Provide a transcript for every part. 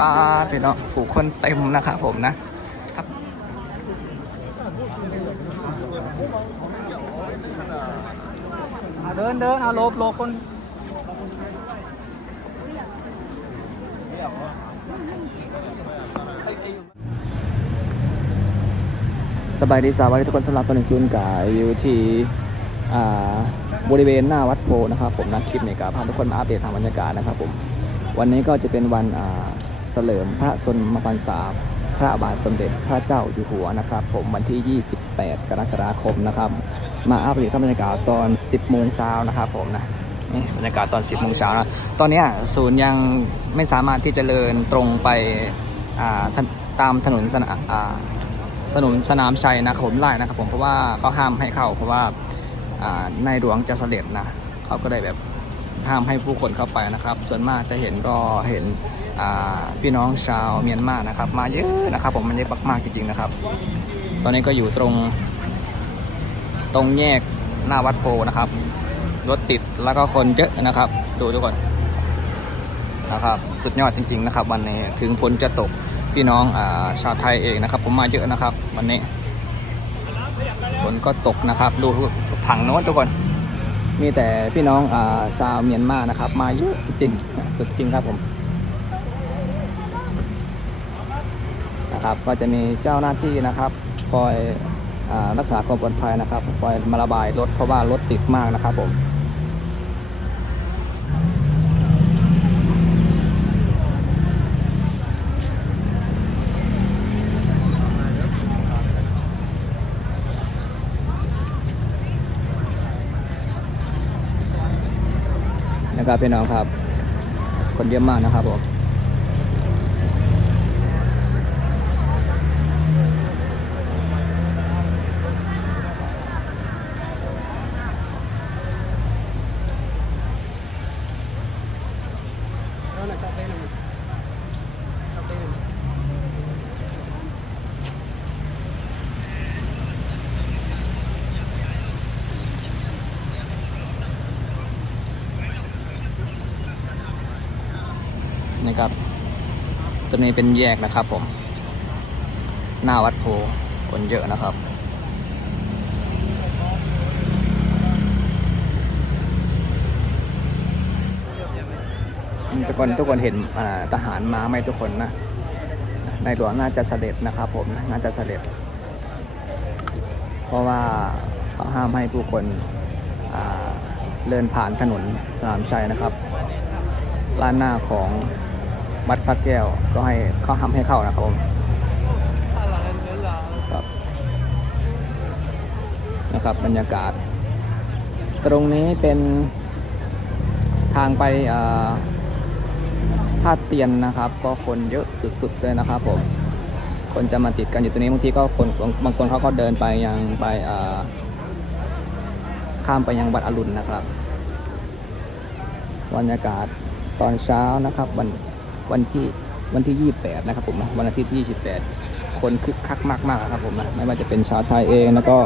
ป้าพี่น้องผู้คนเต็มนะครับผมนะครับอะเดินเดินเอาหลบหลบคนสบายดีสวัสดีทุกคนสำหรับตอนนี้ซูนย์กายอยู่ที่อ่าบริเวณหน้าวัดโพนะครับผมนัดคลิปในการพาทุกคนมาอัปเดตทางบรรยากาศนะครับผมวันนี้ก็จะเป็นวันอ่า เฉลิมพระชนมพรรษา พระบาทสมเด็จพระเจ้าอยู่หัวนะครับ ผมวันที่ 28 กรกฎาคมนะครับ มาอัปเดตบรรยากาศตอน 10โมงเช้านะครับผมนะบรรยากาศตอน 10โมงเช้านะตอนนี้ศูนย์ยังไม่สามารถที่จะเดินตรงไปตามถนนสนามอ่าถนนสนามชัยนะครับผมไล่นะครับผมเพราะว่าเขาห้ามให้เข้าเพราะว่าอ่าในหลวงจะเสด็จนะเขาก็ได้แบบห้ามให้ผู้คนเข้าไปนะครับ ส่วนมากจะเห็นก็เห็น พี่น้องชาวเมียนมานะครับ มาเยอะนะครับ ผมมันเยอะมากๆจริงๆนะครับ ตอนนี้ก็อยู่ตรง ตรงแยกหน้าวัดโพนะครับรถติดแล้วก็คนเยอะนะครับ ดูทุกคนนะครับ สุดยอดจริง ๆ นะครับ วันนี้ถึงฝนจะตกพี่น้องอชาวไทยเองนะครับ ผมมาเยอะนะครับ วันนี้ฝนก็ตกนะครับ ดูผังโน้นทุกคนมีแต่พี่น้องอชาวเมียนมานะครับ มาเยอะจริงสุดจริงครับผม นะครับ ก็จะมีเจ้าหน้าที่นะครับ คอยรักษาความปลอดภัยนะครับ คอยมาระบายรถเพราะว่ารถติดมากนะครับผมนะครับพี่น้องครับ คนเยอะมากนะครับผม นะครับตัวนี้เป็นแยกนะครับผม หน้าวัดโพคนเยอะนะครับ ทุกคนทุกคนเห็นทหารมาไหมทุกคนนะ ในหลวงน่าจะเสด็จนะครับผมน่าจะเสด็จ เพราะว่าเขาห้ามให้ผู้คนเดินผ่านถนนสนามชัยนะครับล้านหน้าของวัดพระแก้วก็ให้เขาห้ามให้เข้านะครับผมครับนะครับบรรยากาศ ตรงนี้เป็นทางไปอ่า ท่าเตียนนะครับ ก็คนเยอะสุดๆเลยนะครับผมคนจะมาติดกันอยู่ตรงนี้บางทีก็คนบางคนเขาก็เดินไปยังไปข้ามไปยังวัดอรุณนะครับบรรยากาศตอนเช้านะครับ วันวันที่วันที่ 28 นะครับผมนะวันอาทิตย์ที่ 28 คนคึกคักมากๆครับผมนะไม่ว่าจะเป็นชาวไทยเองแล้วก็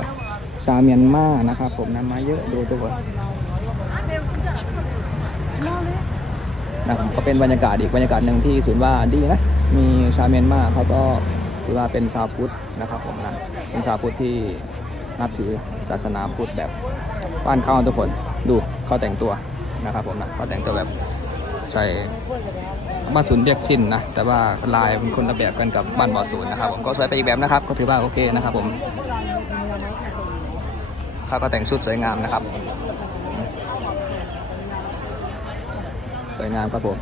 ชาวเมียนมานะครับ ผมนะมาเยอะดูทุกคน นะครับก็เป็นบรรยากาศอีกบรรยากาศหนึ่งที่ศูนย์ว่าดีนะมีชาวเมียนมาเขาก็ถือว่าเป็นชาวพุทธนะครับผมนะเป็นชาวพุทธที่นับถือศาสนาพุทธแบบบ้านเขาทุกคนดูเขาแต่งตัวนะครับผมนะเขาแต่งตัวแบบใส่บ้านศูนย์เรียกสิ้นนะแต่ว่าลายเป็นคนละแบบกันกับบ้านหมอศูนย์นะครับผมก็สวยไปอีกแบบนะครับ ก็ถือว่าโอเคนะครับผมเขาก็แต่งชุดสวยงามนะครับ สวยงามครับผม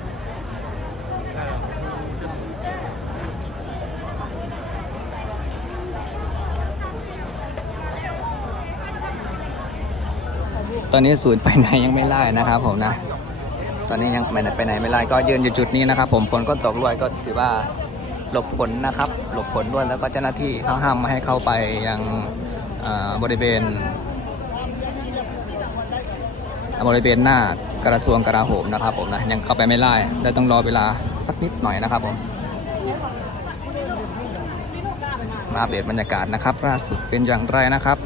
ตอนนี้ศูนย์ไปไหนยังไม่ไล่นะครับผมนะ ตอนนี้ยังไปไหนไปไหนไม่ไล่ก็ยืนอยู่จุดนี้นะครับ ผมฝนก็ตกด้วยก็ถือว่าหลบฝนนะครับ หลบฝนด้วยแล้วก็เจ้าหน้าที่เขาห้ามไม่ให้เข้าไปยังบริเวณบริเวณหน้า กระทรวงกลาโหมนะครับผมนะยังเข้าไปไม่ไล่ได้ต้องรอเวลาสักนิดหน่อยนะครับผมมาอัปเดตบรรยากาศนะครับล่าสุดเป็นอย่างไรนะครับ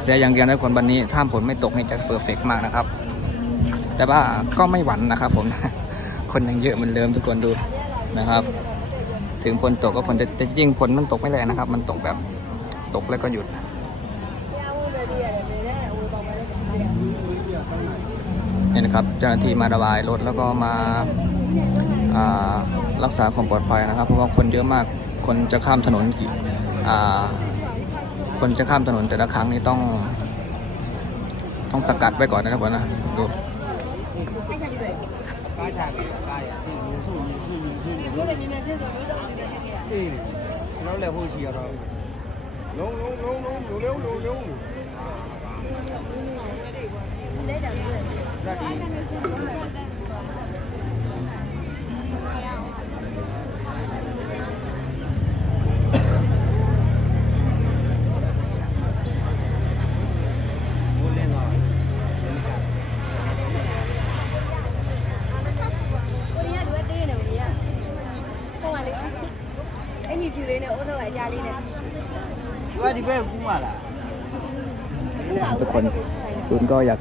เสียอย่างเดียวนะคนวันนี้ถ้าฝนไม่ตกนี่จะเฟอร์เฟกมากนะครับ แต่ว่าก็ไม่หวั่นนะครับผมคนยังเยอะเหมือนเดิมทุกคนดูนะครับ ถึงฝนตกก็ฝนจะแต่จริงฝนมันตกไม่แรงนะครับ มันตกแบบตกแล้วก็หยุด นี่นะครับเจ้าหน้าที่มาระบายรถแล้วก็มารักษาความปลอดภัยนะครับ เพราะว่าคนเยอะมากคนจะข้ามถนนกี่คนจะข้ามถนนแต่ละครั้งนี้ต้อง ต้องสกัดไว้ก่อนนะครับผมนะดูแล้วแล้วผู้เชียร์เราลงลงลงลงเร็วเร็วเร็ว 你去那那欧洲玩家里呢？我这边姑妈了，不管你。 คุณก็อยาก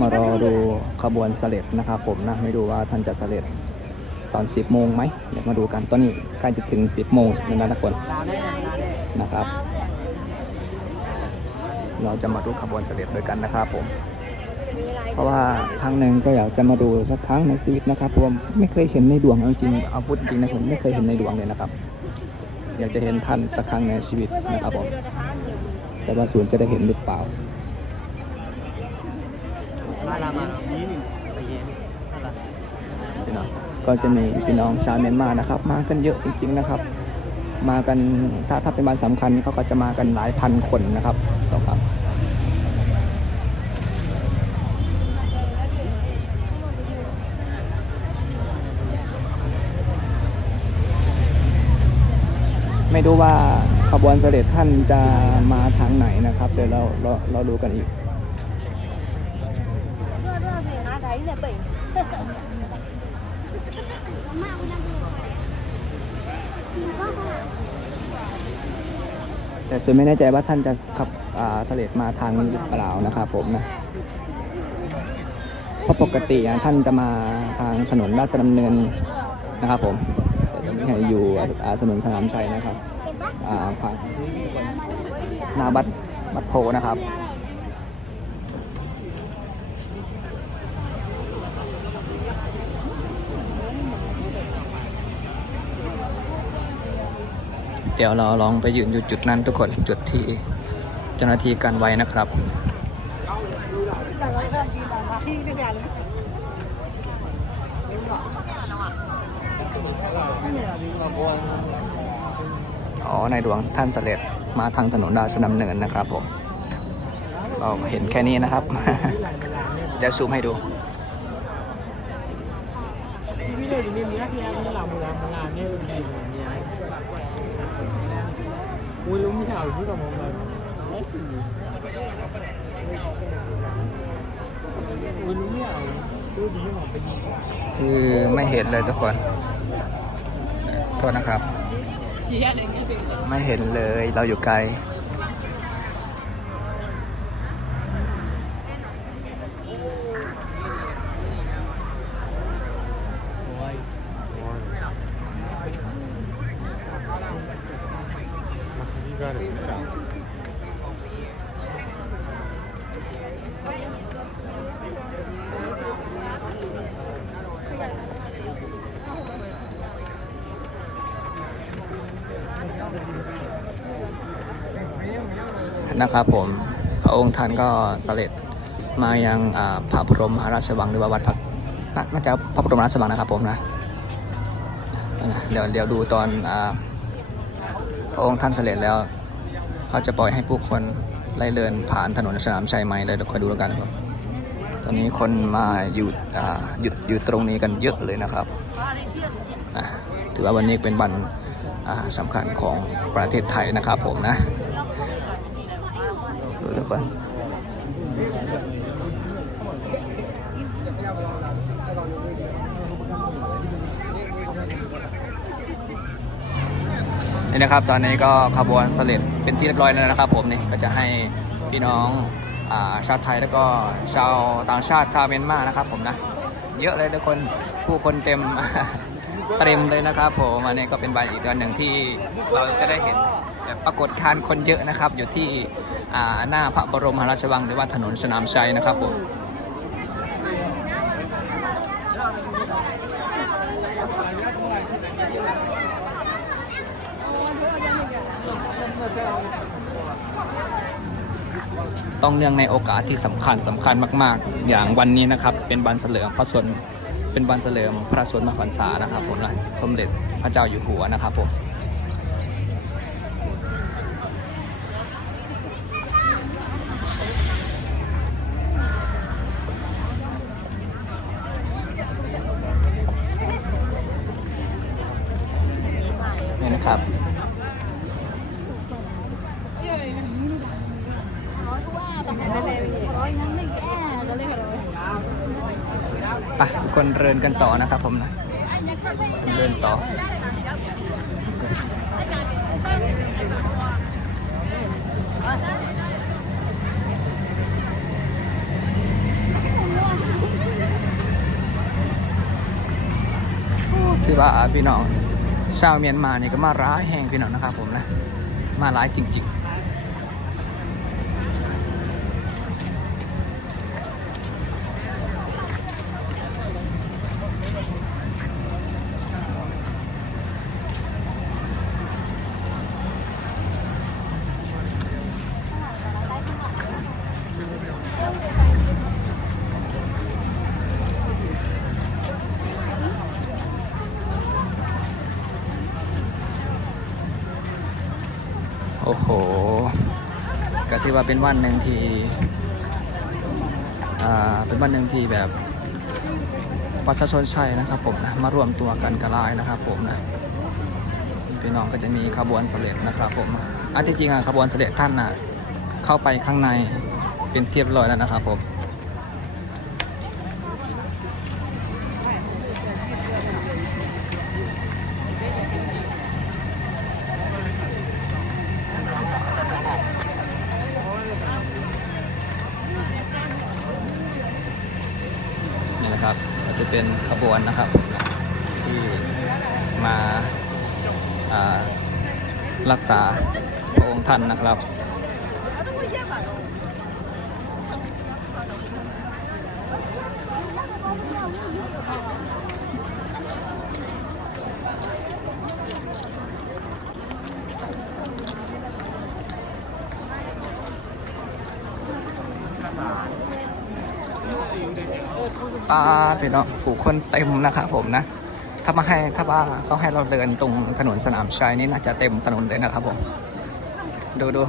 มารอดูขบวนเสด็จนะครับผมนะไม่ดูว่าท่านจะเสด็จตอน 10 โมงไหมเดี๋ยวมาดูกันตอนนี้ใกล้จะถึง 10 โมงแล้นะทุกคนนะครับ เราจะมาดูขบวนเสด็จด้วยกันนะครับผม เพราะว่าครั้งหนึ่งก็อยากจะมาดูสักครั้งในชีวิตนะครับผมไม่เคยเห็นในดวงจริงเอาพูดจริงนะผมไม่เคยเห็นในดวงเลยนะครับ อยากจะเห็นท่านสักครั้งในชีวิตนะครับผมแต่ว่าศูนย์จะได้เห็นหรือเปล่า พี่น้องก็จะมีพี่น้องชาวเมียนมานะครับ มากันเยอะจริงๆนะครับ มากันถ้าถ้าเป็นวันสำคัญเขาก็จะมากันหลายพันคนนะครับครับไม่รู้ว่าขบวนเสด็จท่านจะมาทางไหนนะครับ เดี๋ยวเราเราเราดูกันอีก แต่ส่วนไม่แน่ใจว่าท่านจะขับเสด็จมาทางนี้หรือเปล่านะครับผมนะเพราะปกติท่านจะมาทางถนนราชดำเนินนะครับผมแต่ตอนนี้ให้อยู่ถนนสนามชัยนะครับอ่าผ่านหน้าบัดบัดโพนะครับ เดี๋ยวเราลองไปยืนอยู่จุดนั้นทุกคนจุดที่เจ้าหน้าที่กันไว้นะครับอ๋อในหลวงท่านเสด็จมาทางถนนราชดำเนินนะครับผมเราเห็นแค่นี้นะครับ เดี๋ยวซูมให้ดูที่วิดีโอยู่นนี้ที่เราเราเราเนี่ย burada mı onlar? คือไม่เห็นเลยทุกคน โทษนะครับ ไม่เห็นเลยเราอยู่ไกล นะครับผมพระองค์ท่านก็เสด็จมายังอ่าพระบรมมหาราชวังหรือว่าวัดพระน่าน่าจะพระบรมราชวังนะครับผมนะเดี๋ยวเดี๋ยวดูตอนอพระองค์ท่านเสด็จแล้วเขาจะปล่อยให้ผู้คนไล่เดินผ่านถนนสนามชัยไหมเดี๋ยวคอยดูแล้วกันครับตอนนี้คนมาอยู่อ่าหยุดอยู่ตรงนี้กันเยอะเลยนะครับถือว่าวันนี้เป็นวันสำคัญของประเทศไทยนะครับผมนะ กคนนี่นะครับตอนนี้ก็ขบวนเสด็จเป็นที่เรียบร้อยแล้วนะครับ ผมนี่ก็จะให้พี่น้องอาชาวไทยแล้วก็ชาวต่างชาติชาวเมียนมานะครับ ผมนะเยอะเลยทุกคนผู้คนเต็มเต็มเลยนะครับ ผมอันนี้ก็เป็นวันอีกเดือนหนึ่งที่เราจะได้เห็นแบบปรากฏการณ์คนเยอะนะครับ อยู่ที่ หน้าพระบรมมหาราชวังหรือว่าถนนสนามชัยนะครับผมต้องเนื่องในโอกาสที่สำคัญสำคัญมาก ๆ อย่างวันนี้นะครับ เป็นวันเฉลิมพระชนเป็นวันเฉลิมพระชนมพรรษานะครับผมนะสมเด็จพระเจ้าอยู่หัวนะครับผม ไปทุกคนเดินกันต่อนะครับผมนะเดินต่อที่ว่าพี่น้องชาวเมียนมาเนี่ก็มาร้ายแห่งพี่น้องนะครับผมนะ มาร้ายจริง ๆ โอ้โห ก็ที่ ว่าเป็นวันหนึ่งที่อ่าเป็นวันหนึ่งที่แบบประชาชนใช่นะครับผมนะมารวมตัวกันกระลายนะครับผมนะพี่น้องก็จะมีขบวนเสด็จนะครับผมอันที่จริงอะขบวนเสด็จท่านอะเข้าไปข้างในเป็นเทียบร้อยแล้วนะครับผม นะครับก็จะเป็นขบวนนะครับที่มาารักษาพระองค์ท่านนะครับ ป้าไปเนาะผู้คนเต็มนะครับผมนะ ถ้ามาให้ถ้าว่าเขาให้เราเดินตรงถนนสนามชัยนี่น่าจะเต็มถนนเลยนะครับผม ดูดู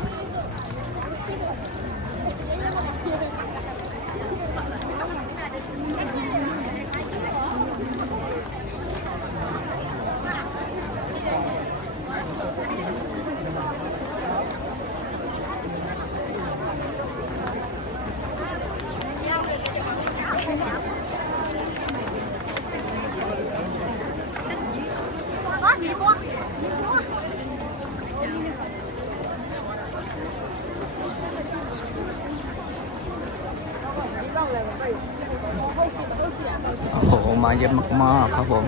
เยอะมากๆครับผม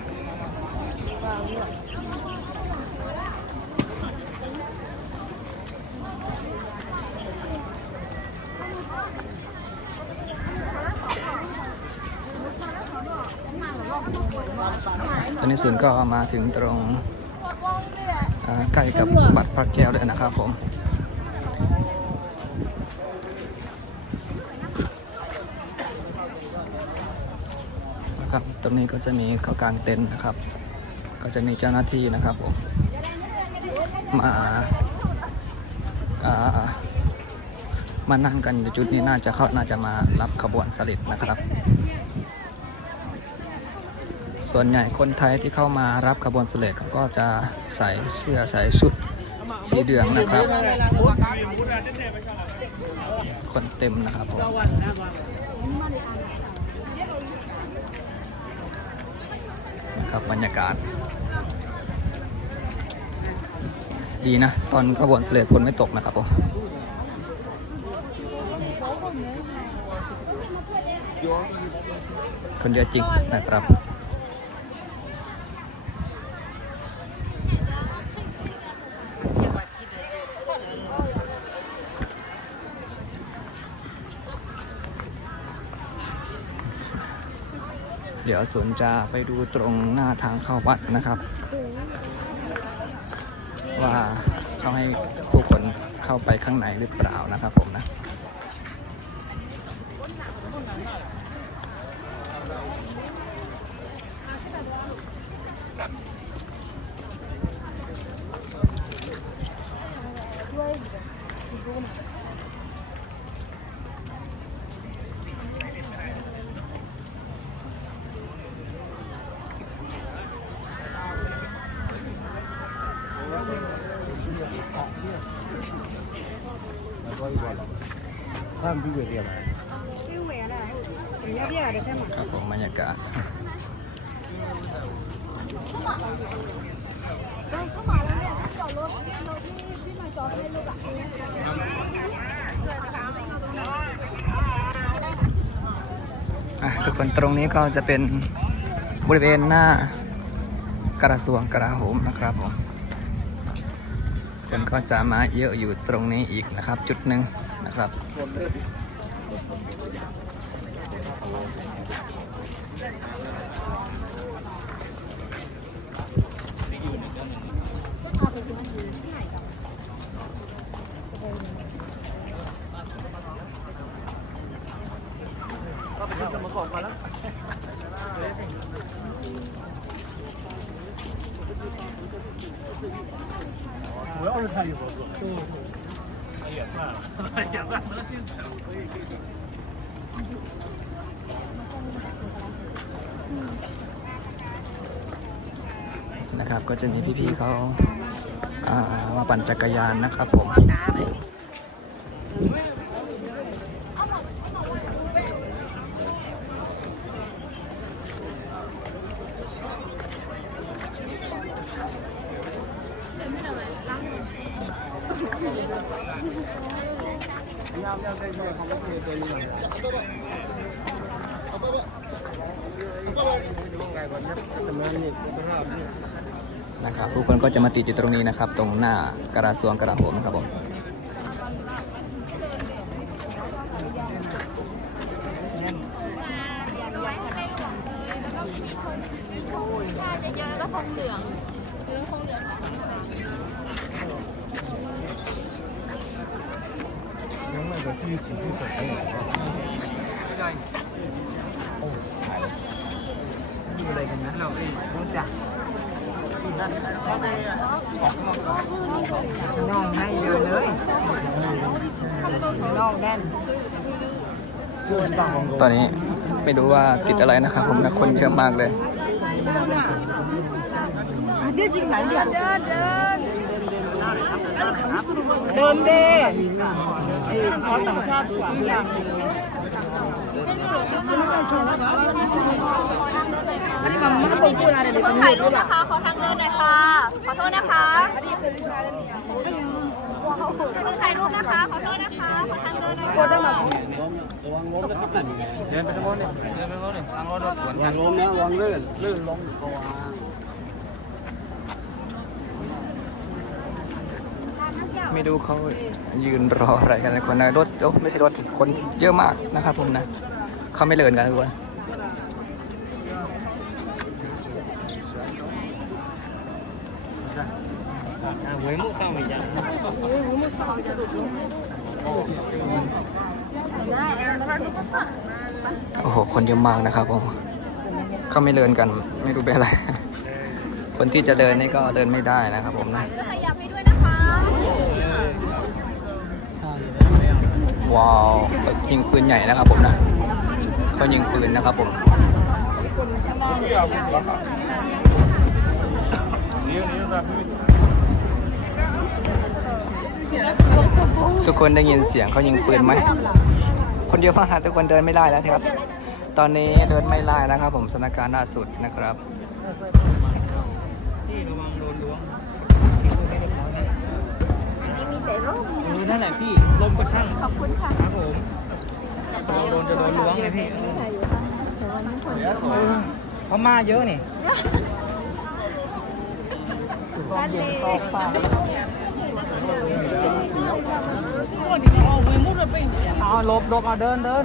ต อนนี้ศูนย์ก็มาถึงตรงใกล้กับวัดพระแก้วเลยนะครับผมนะครับตรงนี้ก็จะมีเขากลางเต็นท์นะครับ ก็จะมีเจ้าหน้าที่นะครับผมมาามานั่งกันอยู่จุดนี้น่าจะเขาน่าจะมารับขบวนสด็จนะครับ ส่วนใหญ่คนไทยที่เข้ามารับขบวนเสด็จก็จะใส่เสื้อใส่ชุดสีเหลืองนะครับ คนเต็มนะครับผมนะครับบรรยากาศ ดีนะ ตอนขบวนเสลดฝนไม่ตกนะครับผมคนเยอะจริงนะครับ ดี๋ยวสวนจะไปดูตรงหน้าทางเข้าวัดนะครับ ว่าเขาให้ผู้คนเข้าไปข้างในหรือเปล่านะครับผมนะข้ ทุกคนตรงนี้ก็จะเป็นบริเวณหน้ากระทรวงกลาโหมนะครับผมคนก็จะมาเยอะอยู่ตรงนี้อีกนะครับ จุดหนึ่งนะครับ 算了，也算能进城，可以可以。 นะครับ ก็จะมีพี่ๆเขาอ่ามาปั่นจักรยานนะครับผม ติดอยู่ตรงนี้นะครับ ตรงหน้ากระทรวงกลาโหมนะครับผมเยอะๆแล้วก็คงเหลืองเหลืองคงเหลืองยังไม่ได้ที่สิ่งที่สุดไม่ได้โอ้ยอยู่อะไรกันนะเราเองรู้จัก น้องให้เยอะเลยน้องแน่นตอนนี้ไม่รู้ว่าติดอะไรนะครับผมนะคนเยอะมากเลยเดินเดินเดินเด้ขอสัมภาษณ์ ทุกอย่างขอถ่ายรูปนะคะขอทางเดินหน่อยค่ะ ขอโทษนะคะคุณถ่ายรูปนะคะ ขอโทษนะคะ ขอทางเดินหน่อยค่ะเดินไปทางโน้นเลยเดินไปทางโน้นเลยทางโน้นรถสวนกันล้มนะวางลื่อนลื่นล้มเขาวาไม่รู้เขายืนรออะไรกันคนนะรถโอ้ไม่ใช่รถคนเยอะมากนะครับผมนะเขาไม่เลินกันทุกคน โอ้โห คนเยอะมากนะครับผมเขาไม่เดินกัน ไม่รู้เป็นอะไร คนที่จะเดินนี่ก็เดินไม่ได้นะครับผมนะว้าวยิงปืนใหญ่นะครับผมนะเขายิงปืนนะครับผมนิ้นิ้วตพี่ ทุกคนได้ยินเสียงเขายิงปืนไหม คนเยอะมากทุกคนเดินไม่ได้แล้วครับ ตอนนี้เดินไม่ได้นะครับ ผมสถานการณ์ล่าสุดนะครับที่ระวังโดนล้วงแต่ร่มเออนั่นแหละพี่ลมกระช่างขอบคุณค่ะครับผมโดนจะโดนล้วงไงพี่ถ่ายอยู่ข้างหน้าแต่วันนี้คนเยอะเออพม่าเยอะนี่ด้าน เอาหลบหลบเอาเดินเดิน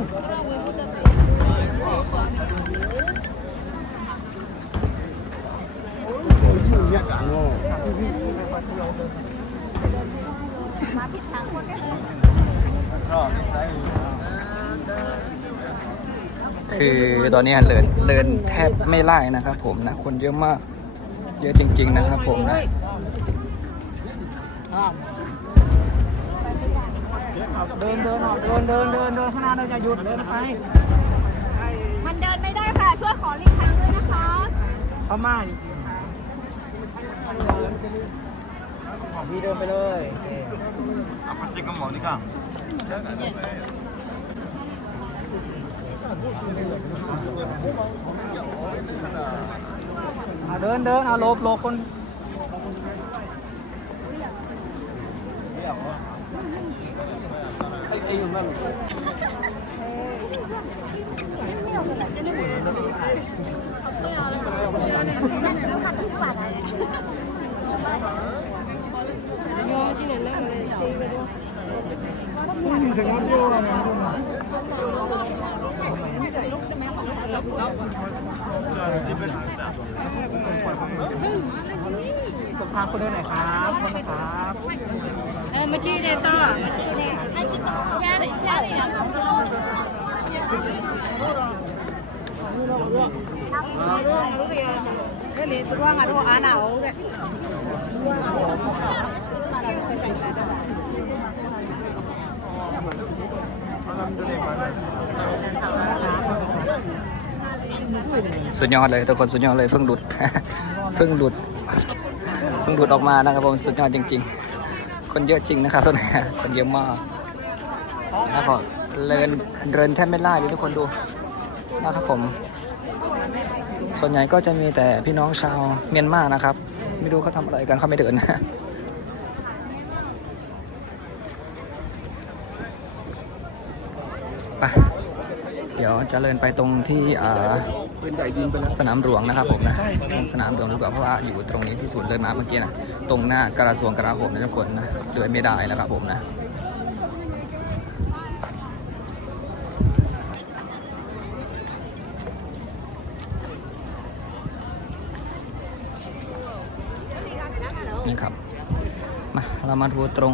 มาผิดทางคนก็คือตอนนี้เลินเลินแทบไม่ไล่นะครับผมนะ คนเยอะมาก เยอะจริง ๆ นะครับผมนะ เดินเดินเอาเดินเดินเดินเดินข้างหน้าเดินอย่าหยุดเดินไป มันเดินไม่ได้ค่ะ ช่วยขอรีบทางด้วยนะคะพม่าจริงๆของพี่เดินไปเลยโอเคเอาเดินเดินเอาหลบหลบคน สม พานคนเดินหน่อยครับคนนะครับเออมาจี้เลยต่อมาจี้เลยให้กินต่อแช่เลยแช่เลยอะ Ele turuan aro ana o re. สุดยอดเลยทุกคนสุดยอดเลยเพิ่งหลุดเพิ่งหลุด เพิ่งหลุดออกมานะครับผมสุดยอดจริง ๆ คนเยอะจริงนะครับตอนนี้คนเยอะมากนะครับผมเดินเดินแทบไม่ไล่เลยทุกคนดูนะครับผม ส่วนใหญ่ก็จะมีแต่พี่น้องชาวเมียนมานะครับ ไม่รู้เขาทำอะไรกันเขาไม่เดินไป เดี๋ยวจะเดินไปตรงที่สนามหลวงนะครับผมนะตรงสนามหลวงดีกว่าเพราะว่าอยู่ตรงนี้ที่ศูนย์เดินมาเมื่อกี้นะตรงหน้ากระทรวงกลาโหมนะทุกคนนะเดินไม่ได้แล้วครับผมนะนี่ครับมาเรามาดูตรง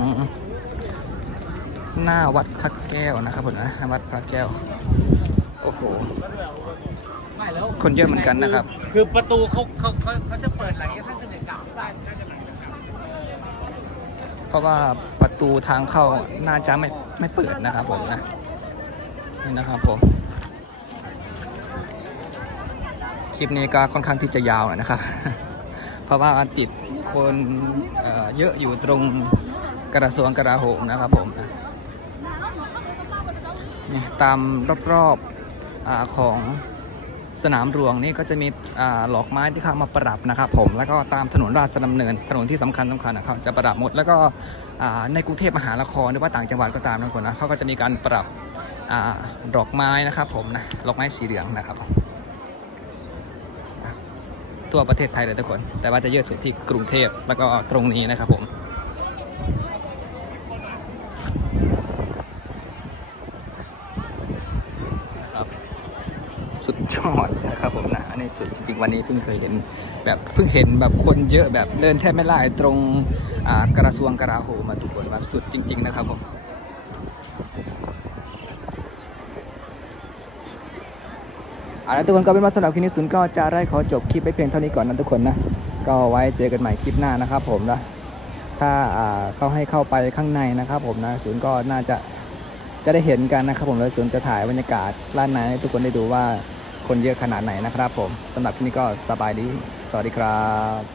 หน้าวัดพระแก้วนะครับผมนะวัดพระแก้ว โอ้โหไม่แล้วคนเยอะเหมือนกันนะครับ คือประตูเขาเขาเขาเขาจะเปิดหลังท่านเสด็จกลับได้น่าจะหลังเพราะว่าประตูทางเข้าน่าจะไม่ไม่เปิดนะครับผมนะนี่นะครับผมคลิปนี้ก็ค่อนข้างที่จะยาวหน่อยนะครับ เพราะว่าติดคนเอ่อเยอะอยู่ตรงกระทรวงกลาโหมนะครับผมนะนี่ ตามรอบๆอของสนามหลวงนี่ก็จะมีหลอกไม้ที่เขามาประดับนะครับผมแล้วก็ตามถนนราชดำเนิน ถนนที่สำคัญสำคัญนะครับจะประดับหมด แล้วก็ในกรุงเทพมหานครหรือว่าต่างจังหวัดก็ตามนะทุกคนนะเขาก็จะมีการประดับดอกไม้นะครับผมนะดอกไม้สีเหลืองนะครับทั่วประเทศไทยเลยทุกคน แต่ว่าจะเยอะสุดที่กรุงเทพแล้วก็ตรงนี้นะครับผม นะครับ สุดยอดนะครับผมนะอันนี้สุดจริงๆวันนี้เพิ่งเคยเห็นแบบเพิ่งเห็นแบบคนเยอะแบบเดินแทบไม่ไล่ตรงกระทรวงกลาโหมมาทุกคนแบบสุดจริง ๆ นะครับผมอาละทุกคนก็เป็นว่าสำหรับคลิปนี้ศูนย์ก็จะได้ขอจบคลิปไปเพียงเท่านี้ก่อนนะทุกคนนะก็ไว้เจอกันใหม่คลิปหน้านะครับผมนะถ้าเขาให้เข้าไปข้างในนะครับผมนะศูนย์ก็น่าจะจะได้เห็นกันนะครับผมแล้วศูนย์จะถ่ายบรรยากาศร้านไหนให้ทุกคนได้ดูว่า คนเยอะขนาดไหนนะครับผมสำหรับที่นี่ก็สบายดี สวัสดีครับ